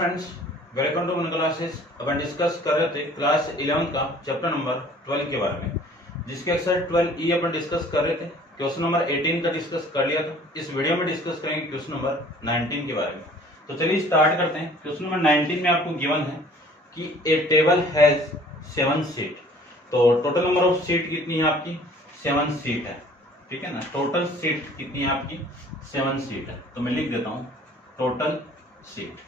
Friends, welcome to one classes. अपन discuss कर रहे थे क्लास 11 का चैप्टर नंबर 12 के बारे में, जिसके एक्सरसाइज 12E अपन डिस्कस कर रहे थे। क्वेश्चन नंबर 18 का डिस्कस कर लिया था। इस वीडियो में डिस्कस करेंगे क्वेश्चन नंबर 19 के बारे में। तो चलिए स्टार्ट करते हैं। क्वेश्चन नंबर 19 में आपको गिवन है कि ए टेबल हैज 7 सीट। तो टोटल नंबर ऑफ सीट कितनी है आपकी? 7 सीट है, ठीक है ना। टोटल सीट कितनी है आपकी? 7 सीट है। तो मैं लिख देता हूं टोटल सीट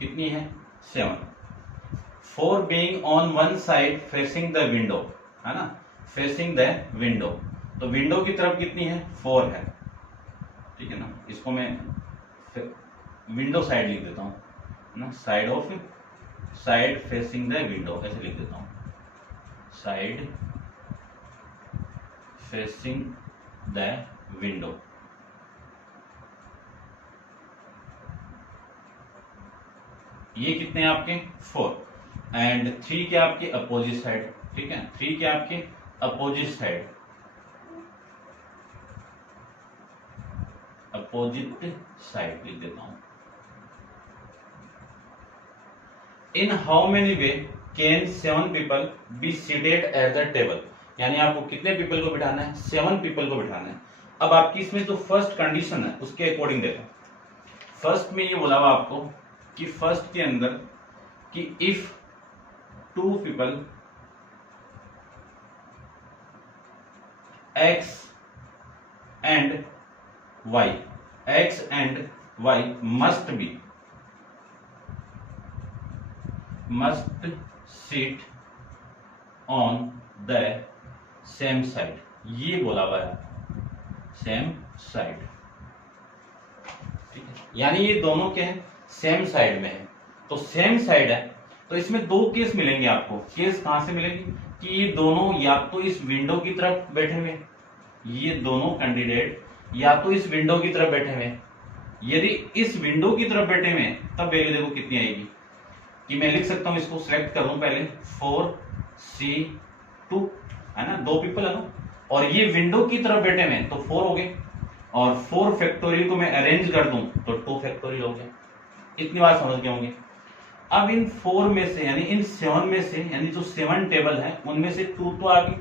कितनी है? 7। 4 being on one side facing the window, है ना, फेसिंग द विंडो। तो विंडो की तरफ कितनी है? 4 है, ठीक है ना। इसको मैं विंडो साइड लिख देता हूं, है ना, साइड फेसिंग द विंडो ऐसे लिख देता हूं, साइड फेसिंग द विंडो। ये कितने हैं आपके? 4 एंड 3 के आपके अपोजिट साइड, ठीक है। 3 के आपके अपोजिट साइड, लिख देता हूं। In how many way can 7 people be seated at the table, यानी आपको कितने पीपल को बिठाना है? 7 पीपल को बिठाना है। अब आपकी इसमें जो फर्स्ट कंडीशन है उसके अकॉर्डिंग देखो। फर्स्ट में ये बोला हुआ आपको कि फर्स्ट के अंदर कि if 2 people x and y must sit on the same side, ये बोला हुआ है, सेम साइड, ठीक है। यानी ये दोनों के हैं? सेम साइड में है। तो सेम साइड है तो इसमें 2 केस मिलेंगे आपको। केस कहां से मिलेंगे? कि ये दोनों या तो इस विंडो की तरफ बैठे हुए, ये दोनों कैंडिडेट या तो इस विंडो की तरफ बैठे हुए। यदि इस विंडो की तरफ बैठे हुए तब वैल्यू देखो कितनी आएगी। कि मैं लिख सकता हूं, इसको सिलेक्ट कर लूं पहले, 4C2, है ना, 2 पीपल है ना, और ये विंडो की तरफ बैठे हुए तो 4 हो गए, और 4 फैक्टोरियल को मैं अरेंज कर दूं तो 2 फैक्टोरियल हो गया। इतनी बात समझ गए होंगे। अब इन 4 में से, यानी इन 7 में से, यानी जो 7 टेबल है उनमें से 2 तो आ गई,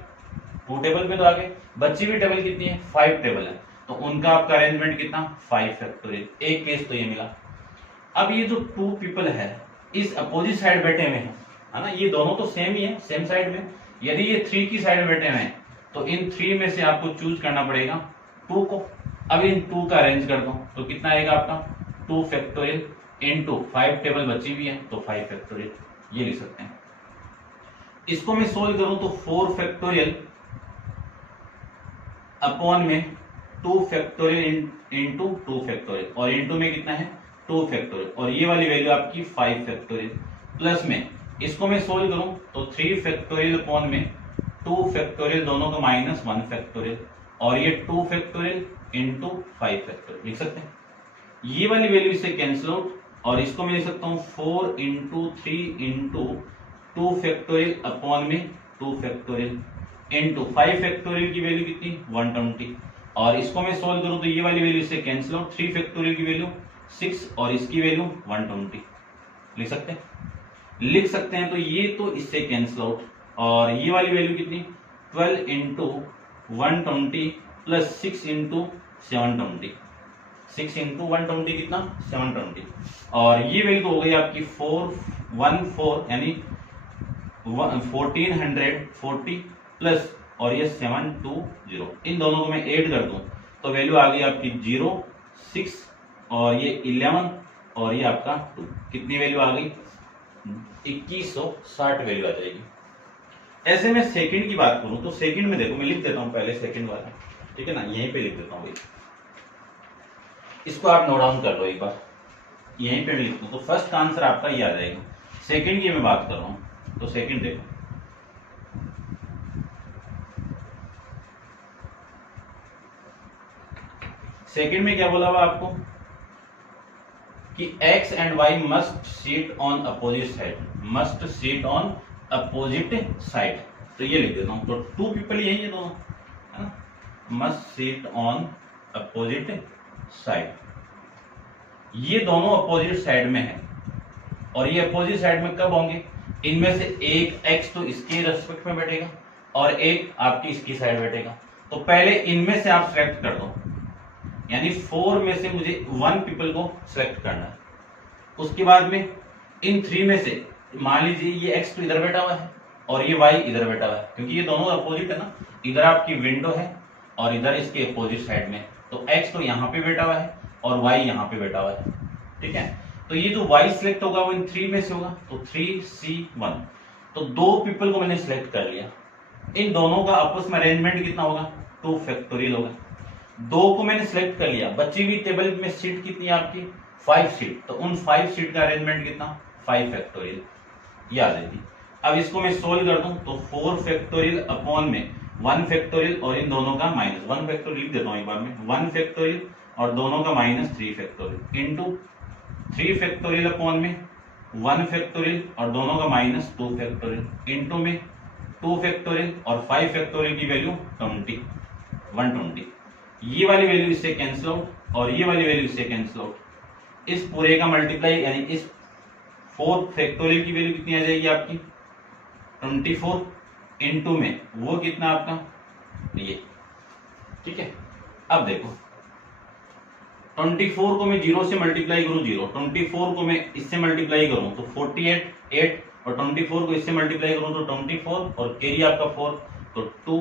2 टेबल पे तो आ गए। बच्ची हुई टेबल कितनी है? 5 टेबल है। तो उनका आपका अरेंजमेंट कितना? 5 फैक्टोरियल। एक केस तो ये मिला। अब ये जो 2 पीपल है इस अपोजिट साइड बैठे हुए हैं, है ना, ये दोनों तो सेम ही है, सेम साइड में। यदि ये 3 की साइड में बैठे हुए हैं तो इन 3 में से आपको चूज करना पड़ेगा 2 को। अब इन 2 का अरेंज कर दो तो कितना आएगा आपका? 2 फैक्टोरियल इनटू 5 टेबल बची भी है तो 5 फैक्टोरियल, ये लिख सकते हैं। इसको मैं सोल्व करूं तो 4 फैक्टोरियल अपॉन में 2 फैक्टोरियल इनटू 2 फैक्टोरियल, और इनटू में कितना है? 2 फैक्टोरियल, और ये वाली वैल्यू आपकी 5 फैक्टोरियल। प्लस में इसको मैं सोल्व करूं तो 3 फैक्टोरियल अपॉन में 2 फैक्टोरियल, दोनों का माइनस 1 फैक्टोरियल, और ये 2 फैक्टोरियल इनटू 5 फैक्टोरियल लिख सकते हैं। ये वाली वैल्यू इससे कैंसिल आउट, और इसको मैं लिख सकता हूं 4 इंटू 3 इंटू 2 फैक्टोरियल अपॉन में 2 फैक्टोरियल इंटू 5 फैक्टोरियल की वैल्यू कितनी? 120, और इसको मैं सोल्व करूं तो ये वाली वैल्यू इससे कैंसिल आउट, 3 फैक्टोरियल की वैल्यू 6 और इसकी वैल्यू 120 लिख सकते हैं। तो ये तो इससे कैंसिल आउट, और ये वाली वैल्यू कितनी? 12 इंटू 120 प्लस 6 इंटू 720, 6 इंटू 120 कितना? 720, और ये वैल्यू हो गई आपकी 414, यानी 1440 प्लस, और ये 720। इन दोनों को मैं ऐड कर दूं तो वैल्यू आ गई आपकी 0, 6, और ये 11, और ये आपका 2। कितनी वैल्यू आ गई? 2160 वैल्यू आ जाएगी। ऐसे में सेकंड की बात करूं तो सेकंड में देखो, मैं लिख देता हूं पहले सेकंड वाला, ठीक है ना, यहीं पे लिख देता हूं भाई। इसको आप नोट डाउन कर लो एक बार, यहीं पे मैं लिख दूं तो फर्स्ट आंसर आपका ये आ जाएगा। सेकंड की मैं बात कर रहा हूं तो सेकंड देखो, सेकंड में क्या बोला हुआ आपको कि x and y must seat on opposite side, तो ये लिख देता हूं। तो 2 पीपल यही है दोनों, है ना, must seat on opposite side. ये दोनों अपोजिट साइड में है और ये अपोजिट साइड में कब होंगे, इनमें से एक x तो इसके रेस्पेक्ट में बैठेगा और एक आपकी इसकी साइड बैठेगा। तो पहले इनमें से आप सिलेक्ट कर दो, यानी 4 में से मुझे 1 पीपल को सिलेक्ट करना है। उसके बाद में इन 3 में से मान लीजिए ये x तो इधर बैठा हुआ है और ये y इधर बैठा हुआ है, क्योंकि ये दोनों अपोजिट है ना, इधर आपकी विंडो है और इधर इसके अपोजिट साइड में, तो x तो यहाँ पे बैठा हुआ है और y यहाँ पे बैठा हुआ है। ठीक है, तो ये जो y सिलेक्ट होगा वो इन 3 में से होगा, तो 3C1। तो 2 पीपल को मैंने सिलेक्ट कर लिया, इन दोनों का आपस में अरेंजमेंट कितना होगा, 2 फैक्टोरियल होगा। 2 को मैंने सिलेक्ट कर लिया, बची हुई टेबल में सीट कितनी है आपकी, 5 सीट, तो उन 5 सीट का अरेंजमेंट कितना, 5 फैक्टोरियल, याद है। अब इसको मैं सोल्व कर दूं तो 4 फैक्टोरियल अपॉन में 1 फैक्टोरियल और इन दोनों का माइनस 1 फैक्टोरियल लिख देता हूं एक बार में, 1 फैक्टोरियल और दोनों का minus 3 factorial into 3 factorial upon में 1 फैक्टोरियल और दोनों का माइनस 2 फैक्टोरियल इंटू में 2 फैक्टोरियल और 5 फैक्टोरियल की वैल्यू 120। ये वाली वैल्यू इससे कैंसिल आउट और ये वाली वैल्यू इससे कैंसिल आउट। इस पूरे का मल्टीप्लाई यानी इस 4 फैक्टोरियल की वैल्यू कितनी आ जाएगी आपकी 24 इंटू में वो कितना आपका ये। ठीक है, अब देखो 24 को मैं 0 से मल्टीप्लाई करूं 0, 24 को मैं इससे मल्टीप्लाई करूं तो 48 8 और 24 को इससे मल्टीप्लाई करूं तो 24 और कैरी आपका 4 तो 2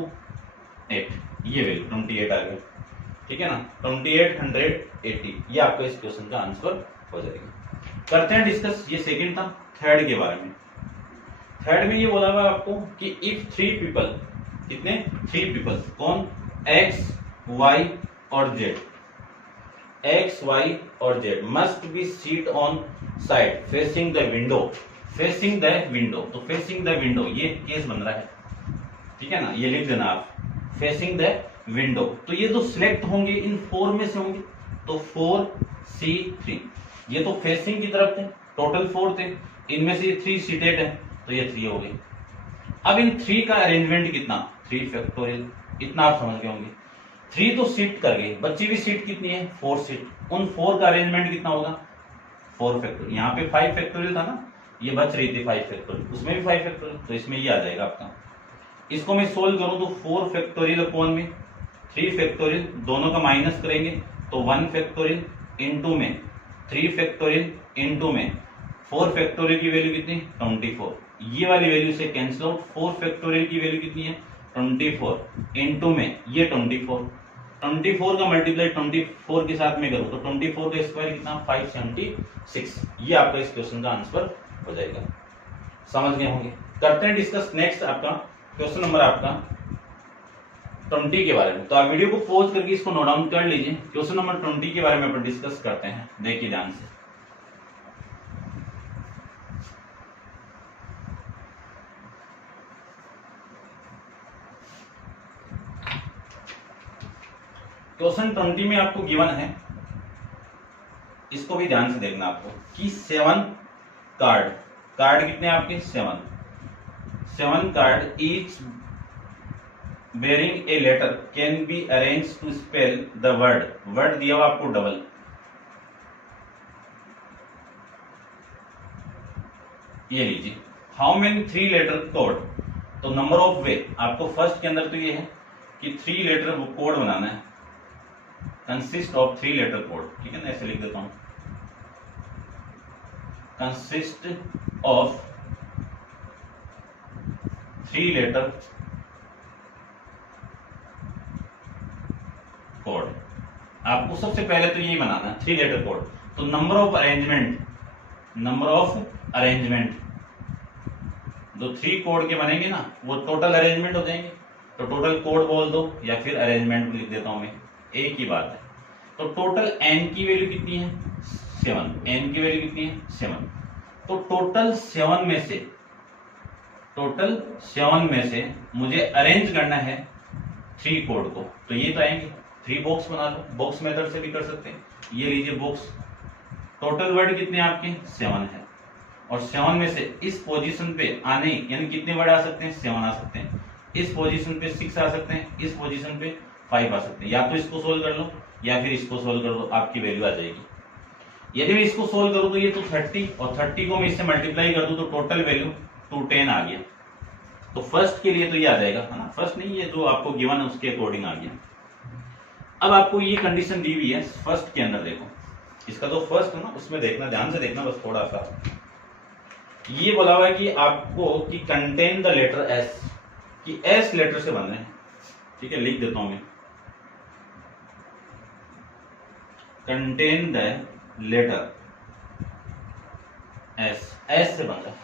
8, ये वैल्यू 28 आ गया। ठीक है ना, 2880 ये आपका इस क्वेश्चन का आंसर हो जाएगा। करते हैं डिस्कस, ये सेकंड था, थर्ड के बारे में। थर्ड में ये बोला हुआ आपको कि इफ 3 पीपल, कितने 3 पीपल, कौन x y और z, x y और z must be seat on side facing the window, facing the window, तो फेसिंग द विंडो ये केस बन रहा है। ठीक है ना, ये लिख देना आप, फेसिंग द विंडो। तो ये जो सिलेक्ट होंगे इन 4 में से होंगे, तो 4C3, ये तो फेसिंग की तरफ थे, टोटल 4 थे, इनमें से 3 सीटेड है तो ये 3 हो गए। अब इन 3 का अरेंजमेंट कितना, 3 फैक्टोरियल, इतना आप समझ गए होंगे। 3 तो सीट कर गए, बची हुई सीट कितनी है 4 सीट, उन 4 का अरेंजमेंट कितना होगा 4 फैक्टोरियल। यहाँ पे 5 फैक्टोरियल था ना, ये बच रही थी 5 फैक्टोरियल, उसमें भी 5 फैक्टोरियल, तो इसमें ये आ जाएगा आपका। इसको मैं सोल्व करूं तो 4 फैक्टोरियल अपॉन में 3 फैक्टोरियल, दोनों का माइनस करेंगे तो 1 फैक्टोरियल इंटू में 3 फैक्टोरियल इंटू में 4 फैक्टोरियल की वैल्यू कितनी 24, ये वाली वैल्यू से कैंसिल आउट। 4 फैक्टोरियल की वैल्यू कितनी है 24 इंटू में ये 24 का मल्टीप्लाई 24 के साथ में करूं तो 24 का स्क्वायर कितना 576, ये आपका इस क्वेश्चन का आंसर हो जाएगा। समझ गए होंगे। करते हैं डिस्कस नेक्स्ट आपका क्वेश्चन नंबर आपका 20 के बारे में। तो आप वीडियो को पॉज करके इसको नोट डाउन कर लीजिए। क्वेश्चन नंबर 20 के बारे में अपन डिस्कस करते हैं, देखिए ध्यान से। क्वेश्चन 20 में आपको गिवन है, इसको भी ध्यान से देखना आपको, कि 7 कार्ड कितने आपके 7 card each bearing a letter can be arrange to spell the word दिया हुआ आपको डबल। ये लीजिए, हाउ मेनी 3 लेटर कोड, तो नंबर ऑफ वे आपको फर्स्ट के अंदर तो ये है कि 3 लेटर कोड बनाना है, कंसिस्ट ऑफ 3 लेटर कोड। ठीक है ना, ऐसे लिख देता हूं, कंसिस्ट ऑफ 3 लेटर कोड। आपको सबसे पहले तो यही बनाना है 3 लेटर कोड। तो नंबर ऑफ अरेंजमेंट जो 3 कोड के बनेंगे ना वो टोटल अरेंजमेंट हो जाएंगे। तो टोटल कोड बोल दो या फिर अरेंजमेंट लिख देता हूं मैं, एक ही बात है। तो टोटल n की वैल्यू कितनी है 7, n की वैल्यू कितनी है 7। तो टोटल 7 में से मुझे अरेंज करना है 3 कोड को। तो ये तो आएंगे 3 बॉक्स बना लो, बॉक्स मेथड से भी कर सकते हैं। ये लीजिए बॉक्स, टोटल वर्ड कितने आपके 7 है, और 7 में से इस पोजीशन पे आने यानी कितने वर्ड आ सकते हैं 7 आ सकते हैं, इस पोजीशन पे 6 आ सकते हैं, इस पोजीशन पे 5 आ सकते हैं। या तो इसको सोल्व कर लो या फिर इसको सोल्व कर लो, आपकी वैल्यू आ जाएगी। यदि मैं इसको सोल्व करूं तो ये तो 30 और 30 को मैं इससे मल्टीप्लाई कर दूं तो टोटल वैल्यू 210 आ गया। तो फर्स्ट के लिए तो ये आ जाएगा, है ना, फर्स्ट नहीं, ये जो आपको गिवन है उसके अकॉर्डिंग आ गया। अब आपको ये कंडीशन दी हुई है फर्स्ट के अंदर, देखो इसका जो फर्स्ट है ना उसमें देखना, ध्यान से देखना बस थोड़ा सा। ये बोला हुआ है कि आपको कि कंटेन द लेटर एस, कि एस लेटर से बन रहे हैं, ठीक है, लिख देता हूं मैं, contain the letter S, S से बन रहा है।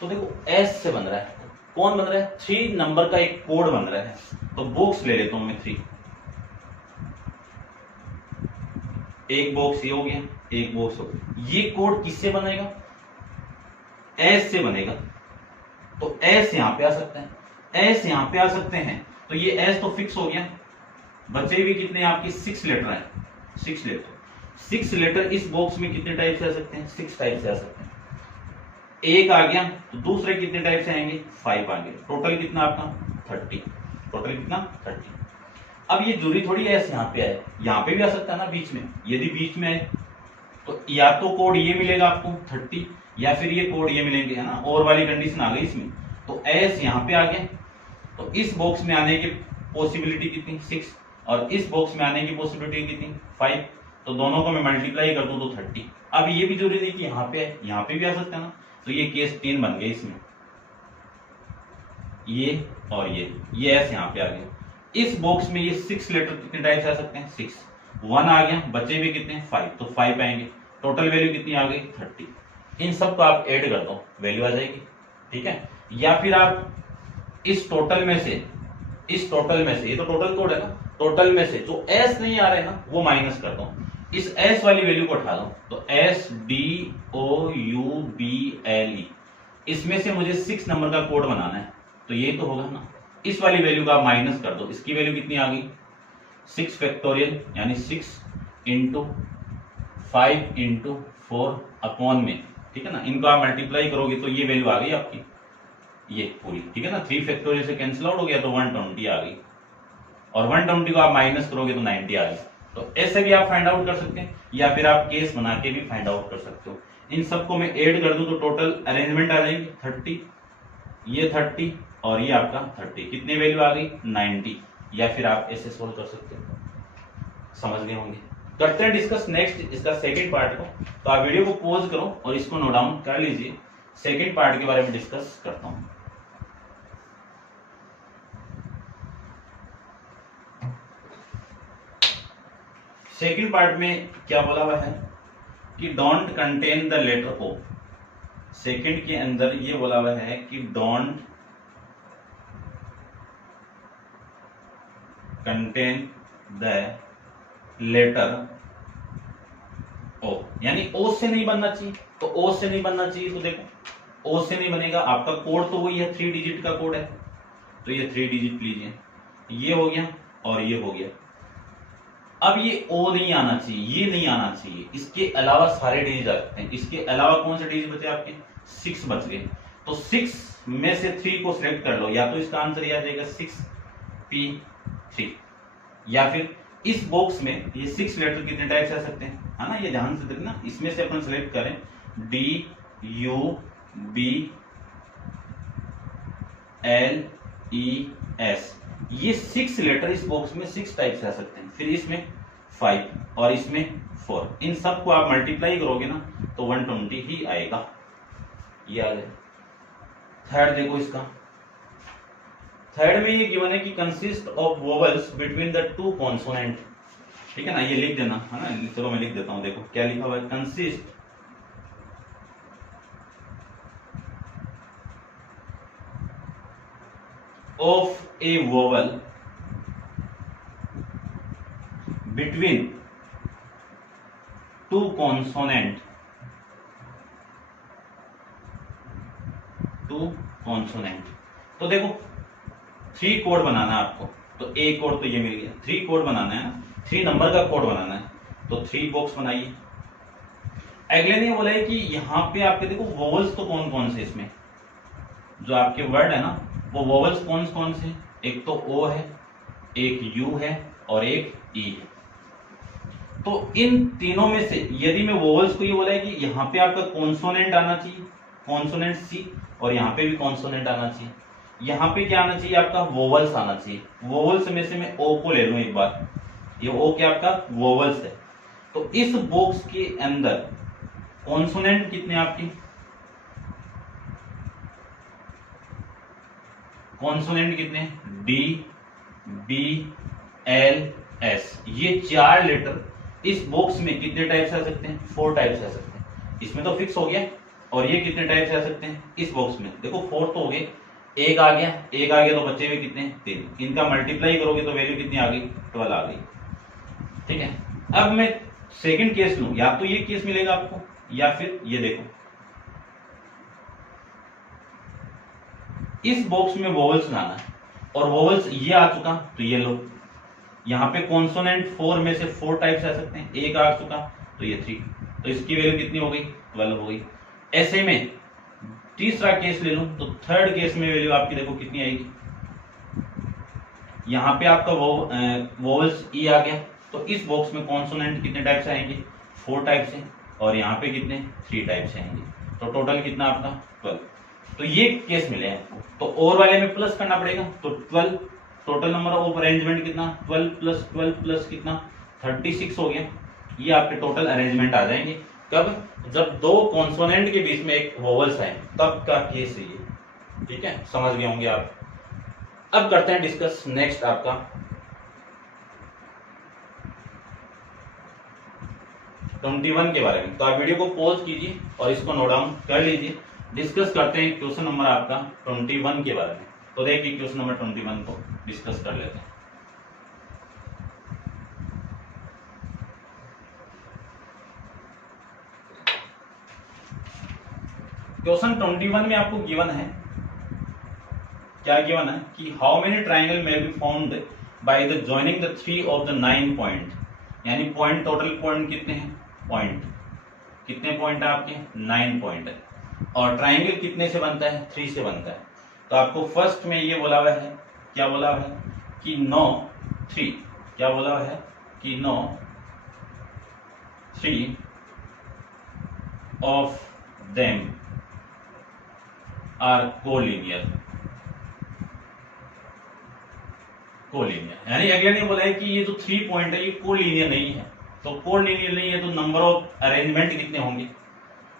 तो देखो एस से बन रहा है, कौन बन रहा है, 3 नंबर का एक कोड बन रहा है। तो बॉक्स ले लेता हूं मैं 3, एक बॉक्स ये हो गया, एक बॉक्स हो गया। ये कोड किससे बनेगा, एस से बनेगा। तो एस यहां पे आ सकता है, एस यहां पे आ सकते हैं, तो ये एस तो फिक्स हो गया। बचे भी कितने आपके 6 लेटर है, 6 लेटर, 6 लेटर इस बॉक्स में कितने टाइप से आ सकते हैं, 6 टाइप से आ सकते हैं। एक आ गया तो दूसरे कितने टाइप से आएंगे, 5 आएंगे। टोटल कितना आपका 30, टोटल कितना 30। अब ये जरूरी थोड़ी एस यहाँ पे आए, यहाँ पे भी आ सकता है ना बीच में, यदि बीच में आए तो या तो कोड ये मिलेगा आपको 30 या फिर ये कोड ये मिलेंगे, है ना, और वाली कंडीशन आ गई इसमें। तो एस यहाँ पे आ गया, तो इस बॉक्स में आने की पॉसिबिलिटी कितनी 6 और इस बॉक्स में आने की पॉसिबिलिटी कितनी 5। तो दोनों को मैं मल्टीप्लाई कर दूं तो 30। अब ये भी जरूरी नहीं कि यहाँ पे है, यहाँ पे भी आ सकता है ना। तो ये केस 3 बन गए इसमें, ये और ये एस यहाँ पे आ गया। इस बॉक्स में ये 6 लेटर कितने टाइप से आ सकते हैं, 6, 1 आ गया, बचे भी कितने 5, तो 5 आएंगे। टोटल वैल्यू कितनी आ गई 30। इन सब को आप ऐड कर दो, वैल्यू आ जाएगी, ठीक है। या फिर आप इस टोटल में से, इस टोटल में से, ये तो टोटल कोड है ना, टोटल में से जो एस नहीं आ रहे ना वो माइनस कर दो, इस एस वाली वैल्यू को उठा दो। तो S D O U B L E, इसमें से मुझे 6 नंबर का कोड बनाना है, तो ये तो होगा ना, इस वाली वैल्यू का आप माइनस कर दो। इसकी वैल्यू कितनी आ गई 6 फैक्टोरियल, यानी 6 इंटू 5 इंटू 4 अपॉन में, ठीक है ना। इनको आप मल्टीप्लाई करोगे तो ये वैल्यू आ गई आपकी, ये पूरी, ठीक है ना। 3 फैक्टोरियल से कैंसिल आउट हो गया तो 120 आ गई, और 120 को आप माइनस करोगे तो 90 आ गई। तो ऐसे भी आप फाइंड आउट कर सकते हैं, या फिर आप केस बना के भी फाइंड आउट कर सकते हो। इन सबको मैं ऐड कर दूं तो टोटल अरेंजमेंट आ जाएगी 30, ये 30 और ये आपका 30, कितनी वैल्यू आ गई 90। या फिर आप ऐसे सोल्व कर सकते हो, समझ गए होंगे। करते हैं डिस्कस नेक्स्ट इसका सेकंड पार्ट को। तो आप वीडियो को पॉज करो और इसको नोट डाउन कर लीजिए, सेकंड पार्ट के बारे में डिस्कस करता हूं। सेकंड पार्ट में क्या बोला हुआ है कि don't contain the letter O. Second के अंदर ये बोला हुआ है कि don't contain the letter O, यानी ओ से नहीं बनना चाहिए। तो ओ से नहीं बनना चाहिए, तो देखो ओ से नहीं बनेगा, आपका कोड तो वही है, 3 डिजिट का कोड है, तो ये 3 डिजिट लीजिए, ये हो गया और ये हो गया। अब ये ओ नहीं आना चाहिए, ये नहीं आना चाहिए, इसके अलावा सारे डिजिट आ सकते हैं। इसके अलावा कौन से डिजिट बचे आपके 6 बच गए, तो 6 में से 3 को सिलेक्ट कर लो, या तो इसका आंसर ये आ जाएगा 6P3, या फिर इस बॉक्स में ये 6 लेटर कितने टाइप से आ सकते हैं, है ना, ये ध्यान से देखना। इसमें से अपन सिलेक्ट करें DUBLES, ये 6 लेटर इस बॉक्स में 6 टाइप से आ सकते हैं। फिर इसमें 5 और इसमें 4, इन सब को आप मल्टीप्लाई करोगे ना तो 120 ही आएगा, ये आ जाए। थर्ड देखो इसका, थर्ड में ये गिवन है कि consist of vowels between the 2 consonant, ठीक है ना, ये लिख देना, है ना। चलो मैं लिख देता हूं, देखो क्या लिखा हुआ है, consist of A vowel between 2 consonant, 2 consonant. तो देखो 3 कोड बनाना है आपको, तो ए कोड तो ये मिल गया, 3 कोड बनाना है ना, 3 नंबर का कोड बनाना है, तो 3 बॉक्स बनाइए। अगले ने बोला है कि यहाँ पे आपके देखो वोवेल्स तो कौन कौन से, इसमें जो आपके वर्ड है ना वो वोवेल्स कौन कौन से, एक तो ओ है, एक यू है और एक ई है। तो इन तीनों में से यदि मैं वोवल्स को ये बोला है कि यहाँ पे आपका कॉन्सोनेंट आना चाहिए, कॉन्सोनेंट सी, और यहाँ पे भी कॉन्सोनेंट आना चाहिए, यहाँ पे क्या आना चाहिए आपका वोवल्स आना चाहिए। वोवल्स में से मैं ओ को ले लूं एक बार, ये ओ क्या आपका वोवल्स है। तो इस बॉक्स के अंदर कॉन्सोनेंट कितने आपके, कॉन्सोनेंट कितने, डी, बी, एल, एस, ये 4 लेटर इस बॉक्स में कितने टाइप से आ सकते हैं, 4 टाइप से आ सकते हैं। इसमें तो फिक्स हो गया, और ये कितने टाइप से आ सकते हैं इस बॉक्स में, देखो 4 तो हो गए, एक आ गया, एक आ गया तो बच्चे भी कितने, 3, इनका मल्टीप्लाई करोगे तो वैल्यू कितनी आ गई, 12 आ गई। ठीक है, अब मैं सेकंड केस लूं, या तो ये केस मिलेगा आपको, या फिर ये देखो इस बॉक्स में वोवल्स लाना है, और वोवल्स ये आ चुका तो ये लो, यहाँ पे कॉन्सोनेंट 4 में से 4 टाइप से आ सकते हैं, एक आ चुका तो ये 3, तो इसकी वैल्यू कितनी हो गई, 12 हो गई। ऐसे में तीसरा केस ले लूं तो थर्ड केस में वैल्यू आपकी देखो कितनी आएगी, यहाँ पे आपका वोवल्स ई आ गया, तो इस बॉक्स में कॉन्सोनेंट कितने टाइप से आएंगे, 4 टाइप से, और यहाँ पे कितने 3 टाइप से आएंगे, तो टोटल कितना आपका 12। तो ये केस मिले हैं, तो और वाले में प्लस करना पड़ेगा, तो 12 टोटल नंबर ऑफ अरेंजमेंट कितना, 12 प्लस 12 प्लस कितना 36 हो गया। ये आपके टोटल अरेंजमेंट आ जाएंगे कब, जब 2 कॉन्सोनेंट के बीच में एक वोवल्स आए तब का केस है ये। ठीक है, समझ गए होंगे आप। अब करते हैं डिस्कस नेक्स्ट आपका 21 के बारे में। तो आप वीडियो को पॉज कीजिए और इसको नोट डाउन कर लीजिए। डिस्कस करते हैं क्वेश्चन नंबर आपका 21 के बारे में। तो देखिए क्वेश्चन नंबर 21 को डिस्कस कर लेते हैं। क्वेश्चन 21 में आपको गिवन है, क्या गिवन है कि हाउ मेनी ट्राइंगल में be found by the joining the 3 of the 9 point, यानी पॉइंट टोटल पॉइंट कितने हैं, पॉइंट कितने पॉइंट है आपके 9 पॉइंट है, और ट्राइंगल कितने से बनता है, 3 से बनता है। तो आपको फर्स्ट में ये बोला हुआ है, क्या बोला हुआ है कि नो 3, क्या बोला हुआ है कि no 3 of them are collinear, collinear यानी अगेन ये बोला है कि ये जो 3 पॉइंट है ये कोलिनियर नहीं है। तो कोलिनियर नहीं है तो नंबर ऑफ अरेंजमेंट कितने होंगे,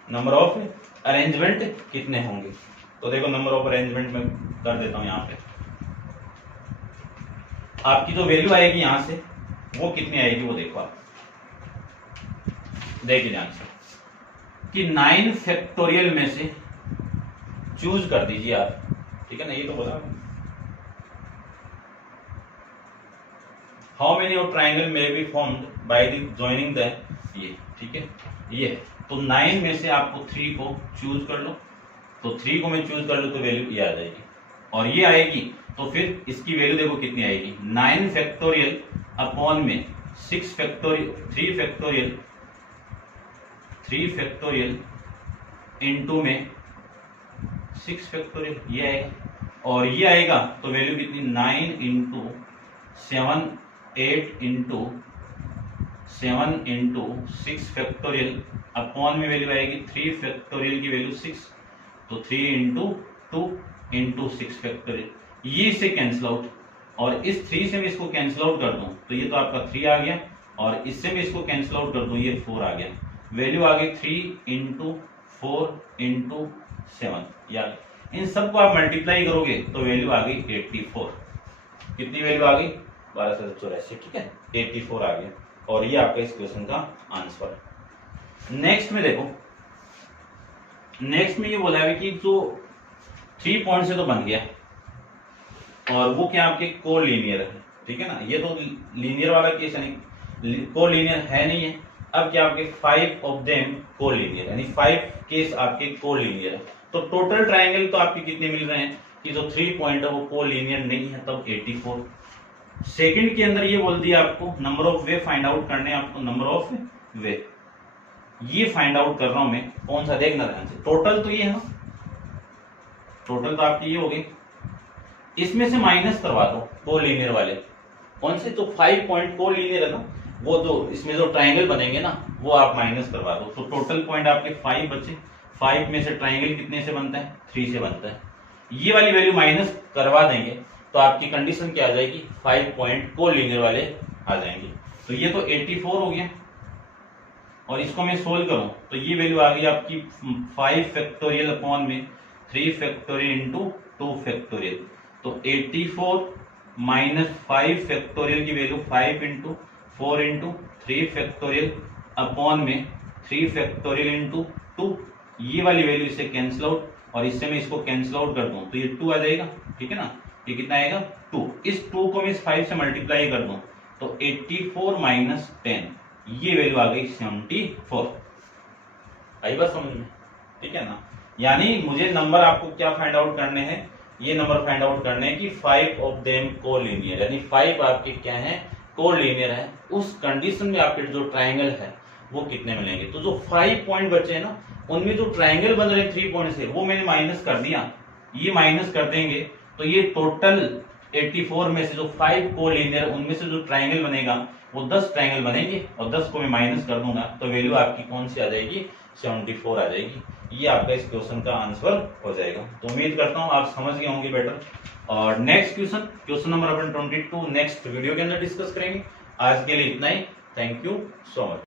नंबर ऑफ अरेंजमेंट कितने होंगे। तो देखो नंबर ऑफ अरेंजमेंट में कर देता हूं, यहां पे आपकी जो वैल्यू आएगी यहां से वो कितनी आएगी वो देखो आप, देखिए ध्यान से कि 9 फैक्टोरियल में से चूज कर दीजिए आप, ठीक है ना, ये तो बोला how many of triangle may be formed by the joining the, ये ठीक है, ये तो 9 में से आपको 3 को चूज कर लो, तो 3 को मैं चूज कर लो तो वैल्यू ये आ जाएगी, और ये आएगी तो फिर इसकी वैल्यू देखो कितनी आएगी 9 फैक्टोरियल अपॉन में 6 फैक्टोरियल 3 फैक्टोरियल इनटू में 6 फैक्टोरियल, ये आएगा, और ये आएगा तो वैल्यू कितनी 9 into 7 8 into 7 into 6 factorial upon में वैल्यू आएगी 3 फैक्टोरियल की वैल्यू 6, तो 3 इंटू 2 इंटू 6 फैक्टोरियल, ये इससे कैंसिल आउट, और इस 3 से मैं इसको कैंसिल आउट कर दूं तो ये तो आपका 3 आ गया, और इससे मैं इसको कैंसिल आउट कर दूं ये 4 आ गया, वैल्यू आ गई 3 इंटू 4 इंटू 7, या इन सबको आप मल्टीप्लाई करोगे तो वैल्यू आ गई 84, कितनी वैल्यू आ गई 1284, ठीक है 84 आ गया, और ये आपका इस क्वेश्चन का आंसर। नेक्स्ट में देखो, नेक्स्ट में ये बोला है कि जो 3 पॉइंट से तो बन गया, और वो क्या आपके कोलिनियर है, ठीक है ना, ये तो लीनियर वाला केस है, नहीं कोलिनियर है नहीं है। अब क्या आपके 5 ऑफ देम कोलिनियर, यानी 5 केस आपके कोलिनियर है, तो टोटल ट्राइंगल तो आपके कितने मिल रहे हैं कि जो 3 पॉइंट है वो कोलिनियर नहीं है, तब 84। सेकंड के अंदर ये बोल दिया आपको number of way find out करने, आपको नंबर ऑफ वे ये फाइंड आउट कर रहा हूं मैं, कौन सा देखना ध्यान से, टोटल तो ये है ना, टोटल तो आपकी ये हो गई, इसमें से माइनस करवा दो कोलिनियर वाले, कौन से, तो 5 पॉइंट कोलिनियर है ना, वो जो इसमें जो ट्राइंगल बनेंगे ना वो आप माइनस करवा दो। तो टोटल पॉइंट आपके 5 बचे। 5 में से ट्राइंगल कितने से बनता है? 3 से बनता है। ये वाली वैल्यू माइनस करवा देंगे तो आपकी कंडीशन क्या आ जाएगी? 5 पॉइंट कोलीनियर वाले आ जाएंगे। तो ये तो 84 हो गया और इसको मैं सोल्व करूं तो ये वैल्यू आ गई आपकी 5 फैक्टोरियल अपॉन में 3 फैक्टोरियल इंटू 2 फैक्टोरियल। तो 84 माइनस 5 फैक्टोरियल की value 5 into 4 into 3 factorial upon में 3 फैक्टोरियल इंटू 2। ये वाली वैल्यू इससे कैंसिल आउट और इससे मैं इसको कैंसिल आउट कर दूं तो ये 2 आ जाएगा। ठीक है ना, ये कितना आएगा? 2। इस 2 को मैं इस 5 से मल्टीप्लाई कर दूं तो 84 माइनस 10 ये वैल्यू आ गई 74। आई बात समझ में? ठीक है ना, यानी मुझे नंबर आपको क्या फाइंड आउट करने हैं? ये नंबर फाइंड आउट करने हैं कि 5 ऑफ देम कोलिनियर, यानी 5 आपके क्या है? कोलिनियर है। उस कंडीशन में आपके जो ट्राइंगल है वो कितने मिलेंगे? तो जो 5 पॉइंट बचे हैं ना उनमें जो ट्राइंगल बन रहे हैं 3 पॉइंट से वो मैंने माइनस कर दिया। ये माइनस कर देंगे तो ये टोटल 84 में से जो 5 कोलिनियर उनमें से जो ट्राइंगल बनेगा वो 10 ट्राइंगल बनेंगे और 10 को मैं माइनस कर दूंगा तो वैल्यू आपकी कौन सी आ जाएगी? 74 आ जाएगी। ये आपका इस क्वेश्चन का आंसर हो जाएगा। तो उम्मीद करता हूं आप समझ गए होंगे बेटर। और नेक्स्ट क्वेश्चन नंबर अपन 22 नेक्स्ट वीडियो के अंदर डिस्कस करेंगे। आज के लिए इतना ही। Thank you so much.